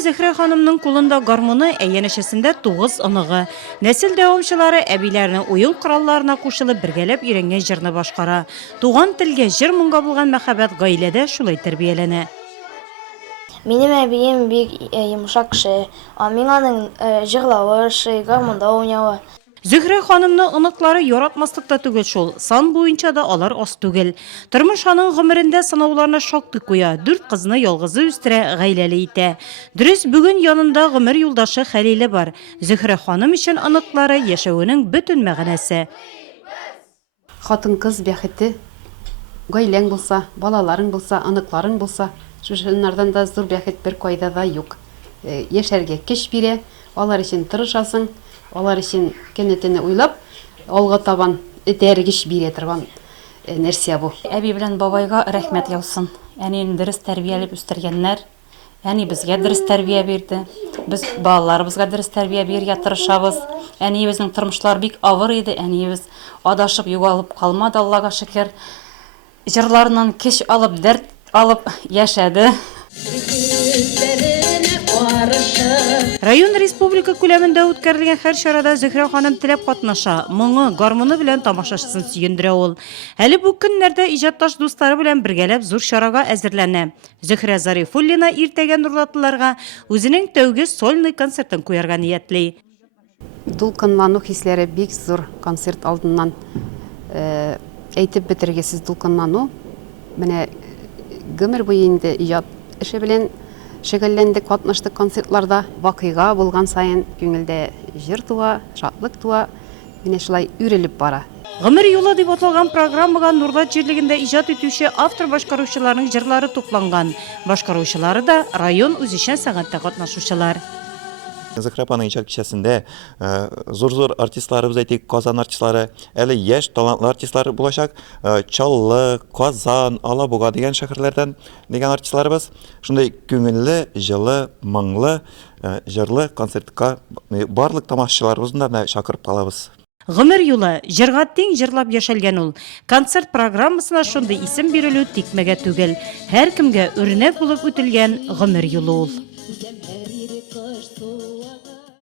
Зөһрә ханымның кулында гармоны, әйәнешесендә 9 оныгы. Нәсел дәвамчылары әбиләренең уен коралларына кушылып бергәләп өйрәнгән җырны башкара. Туган телгә җыр моңга булган мәхәббәт гаиләдә шулай тәрбияләнә. Минем әбием бик йомшак кеше. Мин аның җырлавы, гармонда уйнавы. Зөһрә ханымны оныклары яратмаслыкта түгел шул, сан буенча да алар аз түгел. Тормыш аның гомерендә сынауларына шактый куя, 4 кызны ялгызы үстерә, гаиләле итә. Дөрес, бүген янында гомер юлдашы Хәлиле бар. Зөһрә ханым өчен оныклары яшәвенең бөтен мәгънәсе. Хатын-кыз бәхете, гаиләң булса, балаларың булса, оныкларың булса, шушылардан да зур бәхет бер кайда да юк. Яшәргә көч бирә, алар өчен тырышасың. Алар өчен кенетене уйлап, алга табан этәргеч бирә торган нәрсә бу. Әби белән бабайга рәхмәт яусын. Әни дөрес тәрбияләп үстергәннәр. Әни безгә дөрес тәрбия бирде. Без балаларыбызга дөрес тәрбия бирергә тырышабыз. Әниебезнең тормышлар бик авыр иде. Әниебез адашып югалып калмады, Аллага шөкер. Җырларыннан көч алып, дәрт алып яшәде. Район республика күләмендә үткәрелгән һәр чарада Зөһрә ханым теләп катнаша. Моңы, гармоны белән тамашачысын сөендерә ул. Әле бу көннәрдә иҗатташ дустары белән бергәләп зур чарага әзерләнә. Зөһрә Зарифуллина иртәгә нурлатлыларга үзенең тәүге сольный концертын куярга ниятли. Дулкынлану хисләре бик зур концерт алдыннан әйтеп бетергесез дулкынлану. Менә гомер буе инде иҗат эше белән шөгыльләндек, катнаштык концертларда. Вакыйга булган сайын күңелдә җыр туа, шатлык туа. Менә шулай үрелеп бара. Гомер юлы дип аталган программага Нурлат җирлегендә иҗат итүче автор башкаручыларның җырлары тупланган. Башкаручылары да район үзешчән сәнгатьтә катнашучылар. Зөһрә апаның иҗат кичәсендә зур артистларыбыз, әйтик, Казан артистлары, әле яшь талантлы артистлар булачак. Чаллы, Казан, Алабуга дигән шәһәрләрдән дигән артистларыбыз. Шундай күңелле, җылы, моңлы, җырлы концертка барлык тамашачыларыбызны да чакырып калабыз. Гомер юлы җырга тиң җырлап яшәлгән ул. Концерт программасына шундый исем бирелү тикмәгә түгел. Һәр кемгә үрнәк булып үтелгән гомер юлы ул.